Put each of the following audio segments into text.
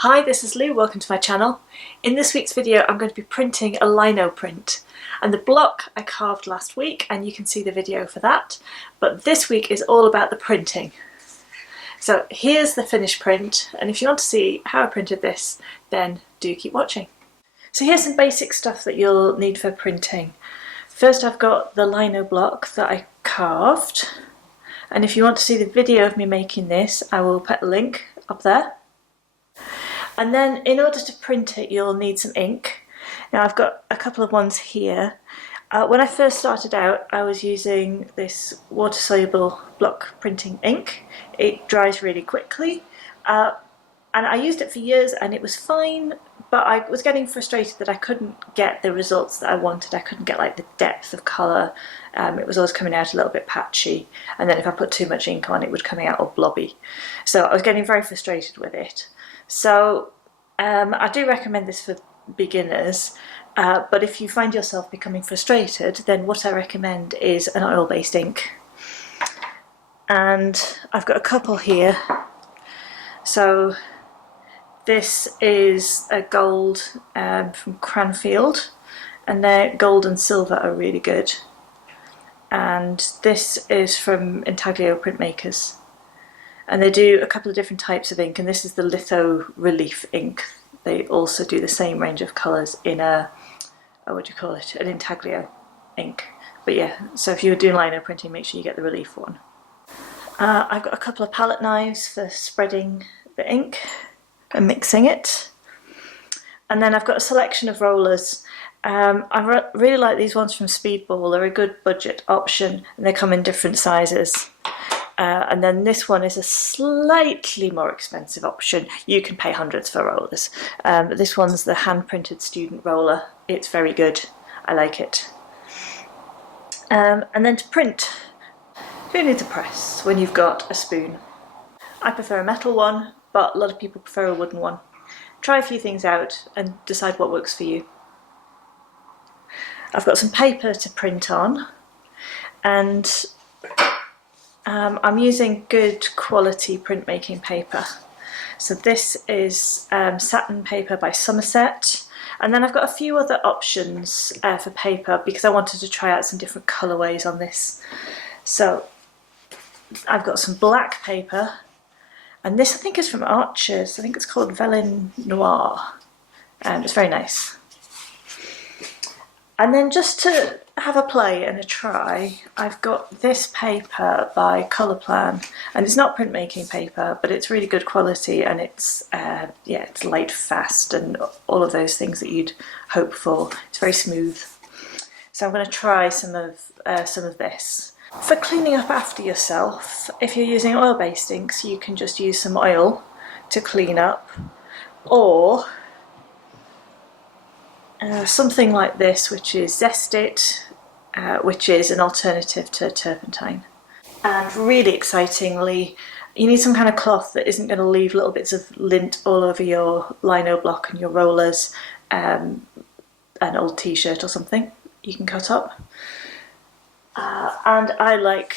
Hi, this is Lou, welcome to my channel. In this week's video I'm going to be printing a Lino print, and the block I carved last week and you can see the video for that, but this week is all about the printing. So here's the finished print, and if you want to see how I printed this then do keep watching. So here's some basic stuff that you'll need for printing. First I've got the Lino block that I carved, and if you want to see the video of me making this I will put a link up there. And then in order to print it you'll need some ink. Now I've got a couple of ones here. When I first started out I was using this water-soluble block printing ink. It dries really quickly and I used it for years and it was fine, but I was getting frustrated that I couldn't get the results that I wanted. I couldn't get like the depth of colour. It was always coming out a little bit patchy, and then if I put too much ink on it would come out all blobby. So I was getting very frustrated with it. So I do recommend this for beginners, but if you find yourself becoming frustrated then what I recommend is an oil-based ink. And I've got a couple here. So this is a gold from Cranfield, and their gold and silver are really good. And this is from Intaglio Printmakers, and they do a couple of different types of ink, and this is the litho relief ink. They also do the same range of colours in a, what do you call it, an Intaglio ink. But yeah, so if you're doing lino printing make sure you get the relief one. I've got a couple of palette knives for spreading the ink and mixing it, and then I've got a selection of rollers. I really like these ones from Speedball. They're a good budget option and they come in different sizes. And then this one is a slightly more expensive option. You can pay hundreds for rollers. This one's the hand-printed student roller. It's very good. I like it. And then to print, who needs a press when you've got a spoon? I prefer a metal one, but a lot of people prefer a wooden one. Try a few things out and decide what works for you. I've got some paper to print on, and I'm using good quality printmaking paper. So this is satin paper by Somerset, and then I've got a few other options for paper because I wanted to try out some different colourways on this. So I've got some black paper, and this I think is from Archers. I think it's called Velin Noir, and it's very nice. And then just to have a play and a try, I've got this paper by Colourplan, and it's not printmaking paper, but it's really good quality, and it's yeah, it's light, fast, and all of those things that you'd hope for. It's very smooth. So I'm going to try some of this. For cleaning up after yourself, if you're using oil-based inks, you can just use some oil to clean up, or something like this, which is Zest It, which is an alternative to turpentine. And really excitingly, you need some kind of cloth that isn't going to leave little bits of lint all over your lino block and your rollers. An old t-shirt or something you can cut up. And I like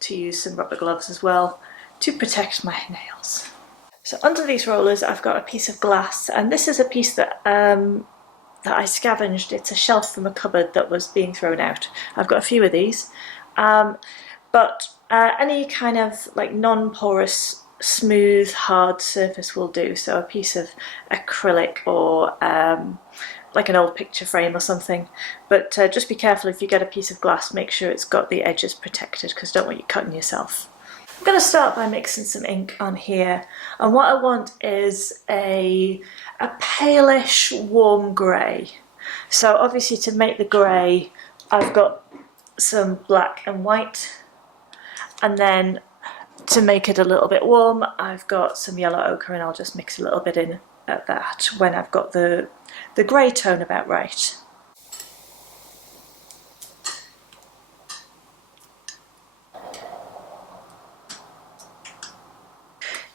to use some rubber gloves as well to protect my nails. So under these rollers I've got a piece of glass, and this is a piece that I scavenged. It's a shelf from a cupboard that was being thrown out. I've got a few of these, but any kind of like non-porous, smooth, hard surface will do. So a piece of acrylic or like an old picture frame or something. But just be careful if you get a piece of glass, make sure it's got the edges protected because don't want you cutting yourself. I'm going to start by mixing some ink on here, and what I want is a palish warm grey. So obviously to make the grey I've got some black and white, and then to make it a little bit warm I've got some yellow ochre, and I'll just mix a little bit in at that when I've got the grey tone about right.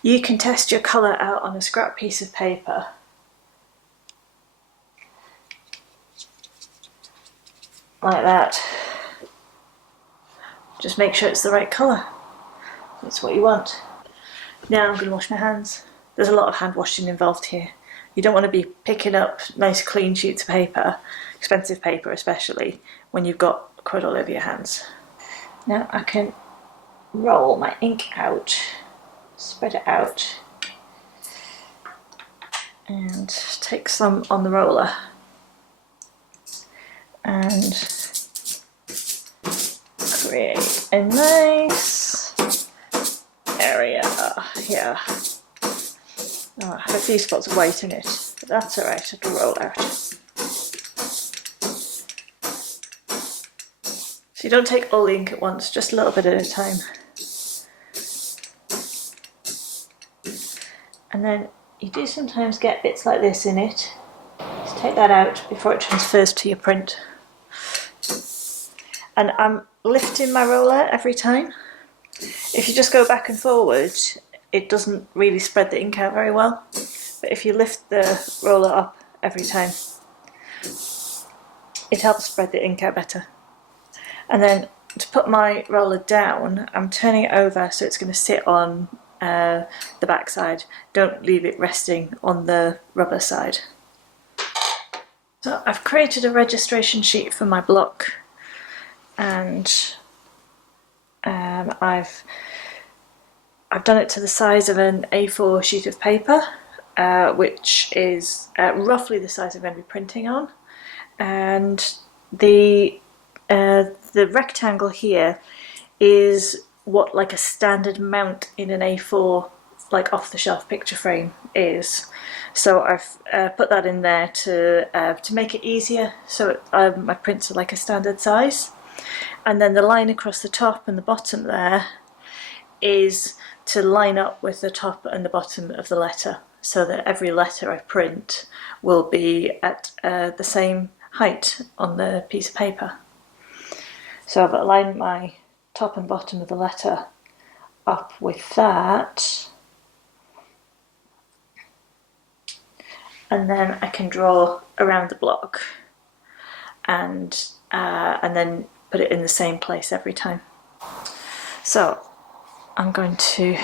You can test your colour out on a scrap piece of paper. Like that. Just make sure it's the right colour. That's what you want. Now I'm going to wash my hands. there's a lot of hand washing involved here. You don't want to be picking up nice clean sheets of paper, expensive paper especially, when you've got crud all over your hands. Now I can roll my ink out, spread it out, and take some on the roller and create a nice area here. Oh, I have a few spots of white in it, but that's alright, I can roll out. So you don't take all the ink at once, just a little bit at a time. And then you do sometimes get bits like this in it. Just take that out before it transfers to your print. And I'm lifting my roller every time. If you just go back and forward, it doesn't really spread the ink out very well. But if you lift the roller up every time, it helps spread the ink out better. And then to put my roller down, I'm turning it over so it's going to sit on the back side. Don't leave it resting on the rubber side. So I've created a registration sheet for my block, and I've done it to the size of an A4 sheet of paper, which is roughly the size I'm going to be printing on, and the rectangle here is what like a standard mount in an A4 like off-the-shelf picture frame is. So I've put that in there to make it easier, so my prints are like a standard size. And then the line across the top and the bottom there is to line up with the top and the bottom of the letter, so that every letter I print will be at the same height on the piece of paper. So I've aligned my top and bottom of the letter up with that, and then I can draw around the block and then put it in the same place every time. So I'm going to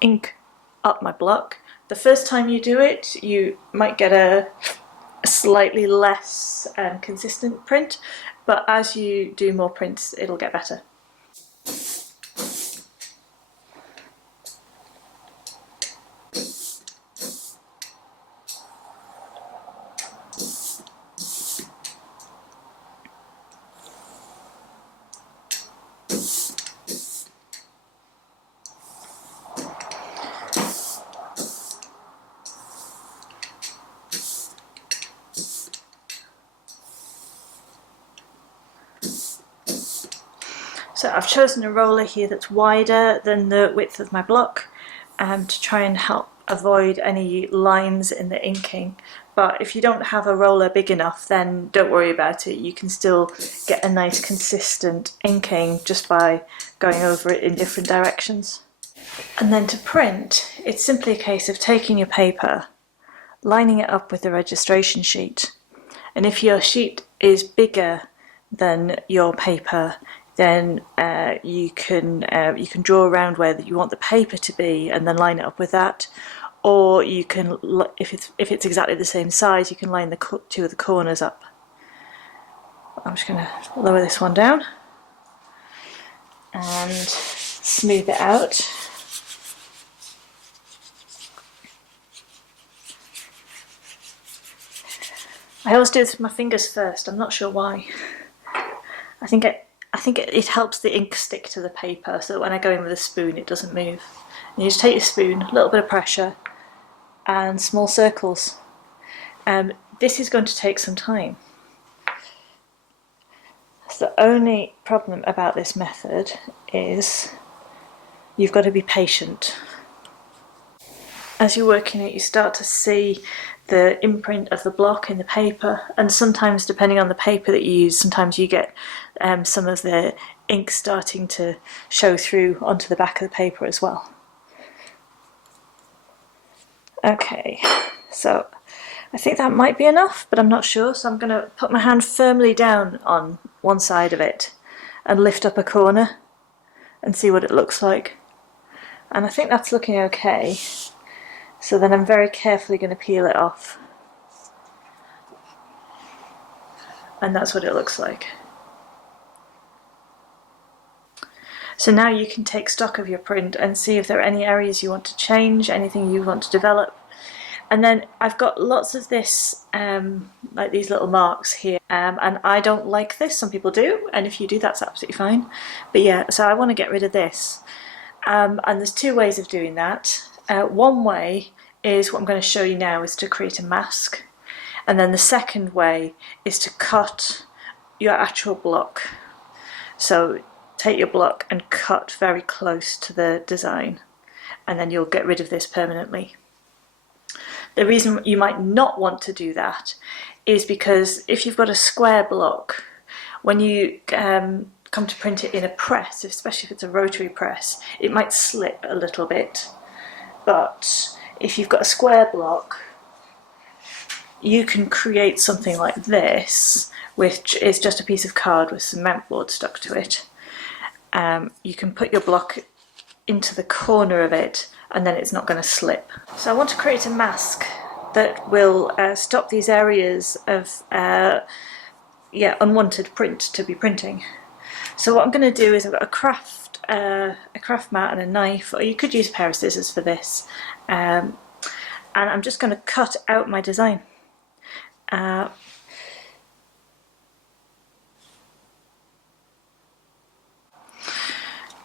ink up my block. The first time you do it, you might get a slightly less consistent print, but as you do more prints, it'll get better. So I've chosen a roller here that's wider than the width of my block to try and help avoid any lines in the inking. But if you don't have a roller big enough, then don't worry about it. You can still get a nice consistent inking just by going over it in different directions. And then to print, it's simply a case of taking your paper, lining it up with the registration sheet. And if your sheet is bigger than your paper, then you can draw around where you want the paper to be and then line it up with that. Or you can, if it's exactly the same size, you can line the two of the corners up. I'm just going to lower this one down and smooth it out. I always do this with my fingers first. I'm not sure why. I think it helps the ink stick to the paper, so that when I go in with a spoon it doesn't move. And you just take your spoon, a little bit of pressure, and small circles. This is going to take some time. So the only problem about this method is you've got to be patient. As you're working it, you start to see the imprint of the block in the paper, and sometimes, depending on the paper that you use, sometimes you get some of the ink starting to show through onto the back of the paper as well. Okay, so I think that might be enough, but I'm not sure, so I'm going to put my hand firmly down on one side of it and lift up a corner and see what it looks like. And I think that's looking okay. So then I'm very carefully going to peel it off. And that's what it looks like. So now you can take stock of your print and see if there are any areas you want to change, anything you want to develop. And then I've got lots of this, like these little marks here, and I don't like this, some people do, and if you do, that's absolutely fine. But yeah, so I want to get rid of this. And there's two ways of doing that. One way is what I'm going to show you now, is to create a mask. And then the second way is to cut your actual block. So take your block and cut very close to the design, and then you'll get rid of this permanently. The reason you might not want to do that is because if you've got a square block, when you come to print it in a press, especially if it's a rotary press, it might slip a little bit. But if you've got a square block, you can create something like this, which is just a piece of card with some mount board stuck to it. You can put your block into the corner of it and then it's not going to slip. So I want to create a mask that will stop these areas of unwanted print to be printing. So what I'm going to do is I've got a craft mat and a knife, or you could use a pair of scissors for this, and I'm just going to cut out my design.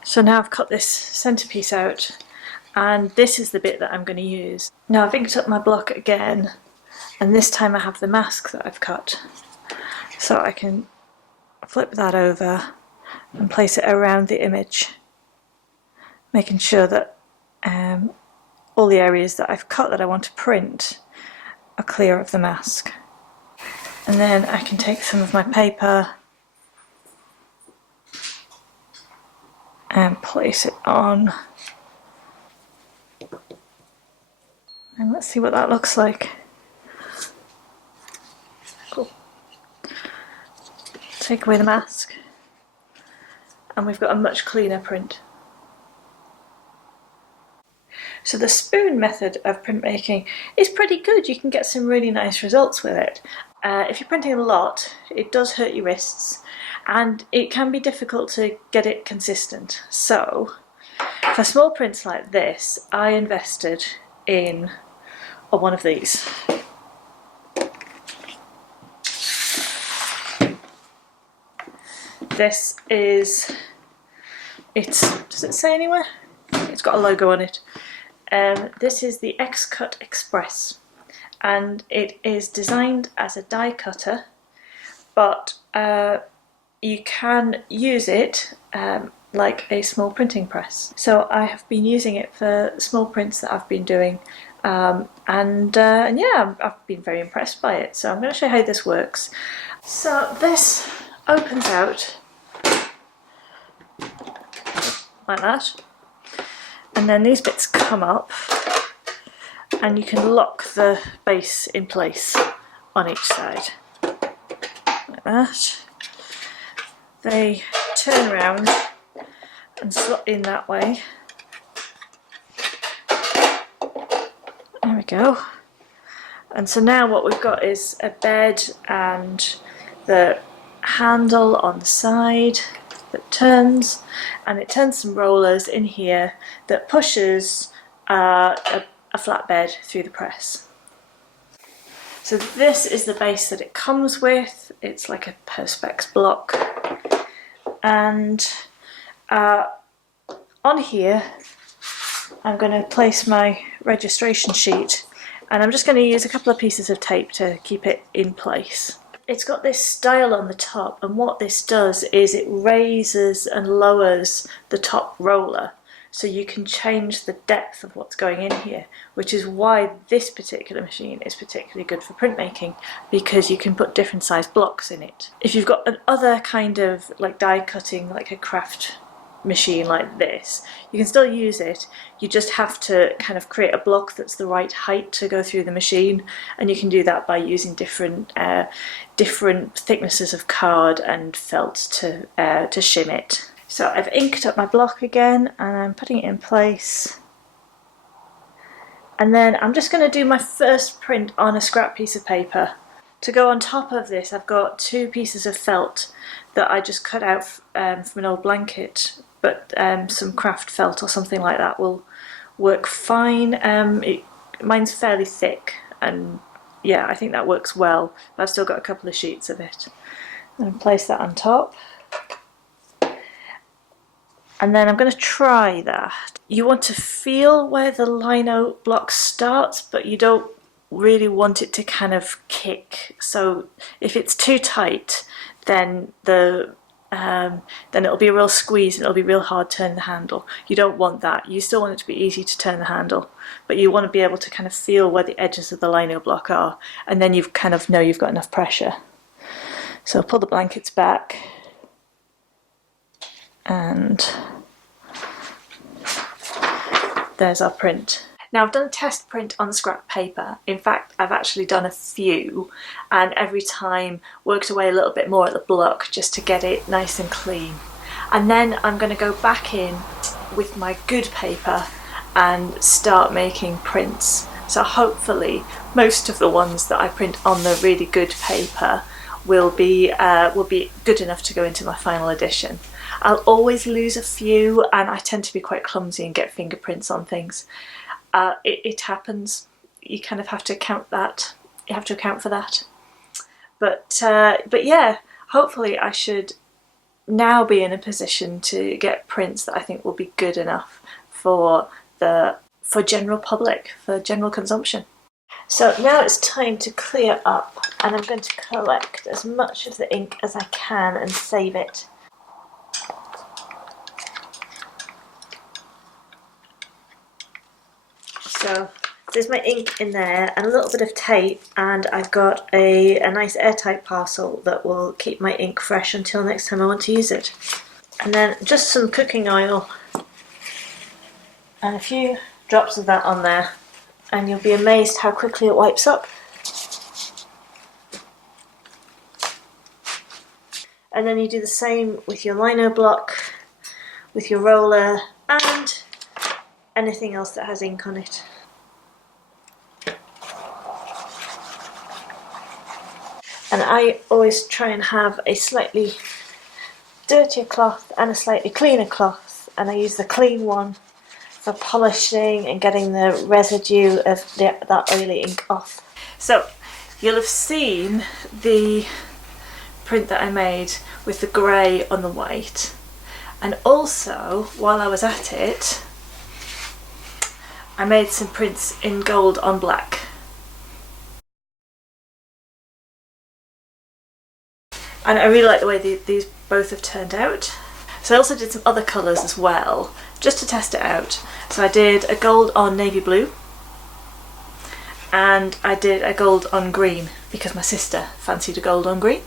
So now I've cut this centerpiece out, and this is the bit that I'm going to use. Now I've inked up my block again, and this time I have the mask that I've cut. So I can flip that over and place it around the image, making sure that all the areas that I've cut that I want to print are clear of the mask. And then I can take some of my paper and place it on, and let's see what that looks like. Cool. Take away the mask and we've got a much cleaner print. So the spoon method of printmaking is pretty good. You can get some really nice results with it. If you're printing a lot, it does hurt your wrists, and it can be difficult to get it consistent. So for small prints like this, I invested in one of these. This is, does it say anywhere? It's got a logo on it. This is the X-Cut Express, and it is designed as a die cutter, but you can use it like a small printing press. So I have been using it for small prints that I've been doing, and yeah, I've been very impressed by it. So I'm going to show you how this works. So this opens out like that, and then these bits come up, and you can lock the base in place on each side like that. They turn around and slot in that way. There we go. And so now what we've got is a bed and the handle on the side that turns, and it turns some rollers in here that pushes a flatbed through the press. So this is the base that it comes with. It's like a Perspex block, and on here I'm going to place my registration sheet, and I'm just going to use a couple of pieces of tape to keep it in place. It's got this style on the top, and what this does is it raises and lowers the top roller, so you can change the depth of what's going in here, which is why this particular machine is particularly good for printmaking, because you can put different size blocks in it. If you've got another kind of like die cutting, like a craft machine like this, you can still use it. You just have to kind of create a block that's the right height to go through the machine, and you can do that by using different thicknesses of card and felt to shim it. So I've inked up my block again, and I'm putting it in place, And then I'm just going to do my first print on a scrap piece of paper. To go on top of this, I've got 2 pieces of felt that I just cut out from an old blanket, but some craft felt or something like that will work fine. Mine's fairly thick, and yeah, I think that works well. I've still got a couple of sheets of it. And place that on top. And then I'm going to try that. You want to feel where the lino block starts, but you don't really want it to kind of kick. So if it's too tight, then it'll be a real squeeze and it'll be real hard turning the handle. You don't want that. You still want it to be easy to turn the handle, but you want to be able to kind of feel where the edges of the lino block are, and then you kind of know you've got enough pressure. So pull the blankets back, and there's our print. Now I've done a test print on scrap paper. In fact, I've actually done a few, and every time worked away a little bit more at the block just to get it nice and clean. And then I'm going to go back in with my good paper and start making prints. So hopefully most of the ones that I print on the really good paper will be good enough to go into my final edition. I'll always lose a few, and I tend to be quite clumsy and get fingerprints on things. It happens. You kind of have to account that. You have to account for that. But yeah, hopefully I should now be in a position to get prints that I think will be good enough for general public, for general consumption. So now it's time to clear up, and I'm going to collect as much of the ink as I can and save it. So there's my ink in there and a little bit of tape, and I've got a nice airtight parcel that will keep my ink fresh until next time I want to use it. And then just some cooking oil and a few drops of that on there, and you'll be amazed how quickly it wipes up. And then you do the same with your lino block, with your roller, and anything else that has ink on it. And I always try and have a slightly dirtier cloth and a slightly cleaner cloth, and I use the clean one for polishing and getting the residue of that oily ink off. So you'll have seen the print that I made with the grey on the white, and also while I was at it I made some prints in gold on black. And I really like the way these both have turned out. So I also did some other colours as well, just to test it out. So I did a gold on navy blue, and I did a gold on green because my sister fancied a gold on green.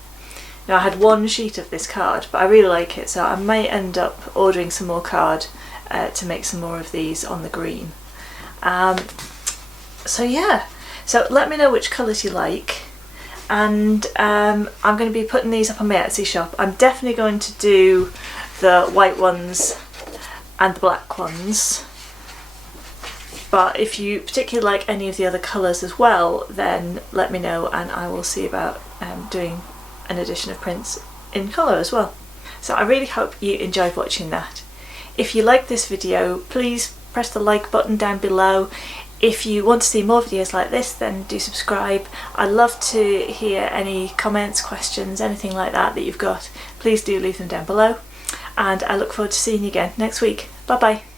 Now I had one sheet of this card, but I really like it, so I may end up ordering some more card to make some more of these on the green. So yeah, so let me know which colours you like. And I'm going to be putting these up on my Etsy shop. I'm definitely going to do the white ones and the black ones, but if you particularly like any of the other colours as well, then let me know and I will see about doing an edition of prints in colour as well. So I really hope you enjoyed watching that. If you like this video, please press the like button down below. If you want to see more videos like this, then do subscribe. I'd love to hear any comments, questions, anything like that you've got. Please do leave them down below, and I look forward to seeing you again next week. Bye bye.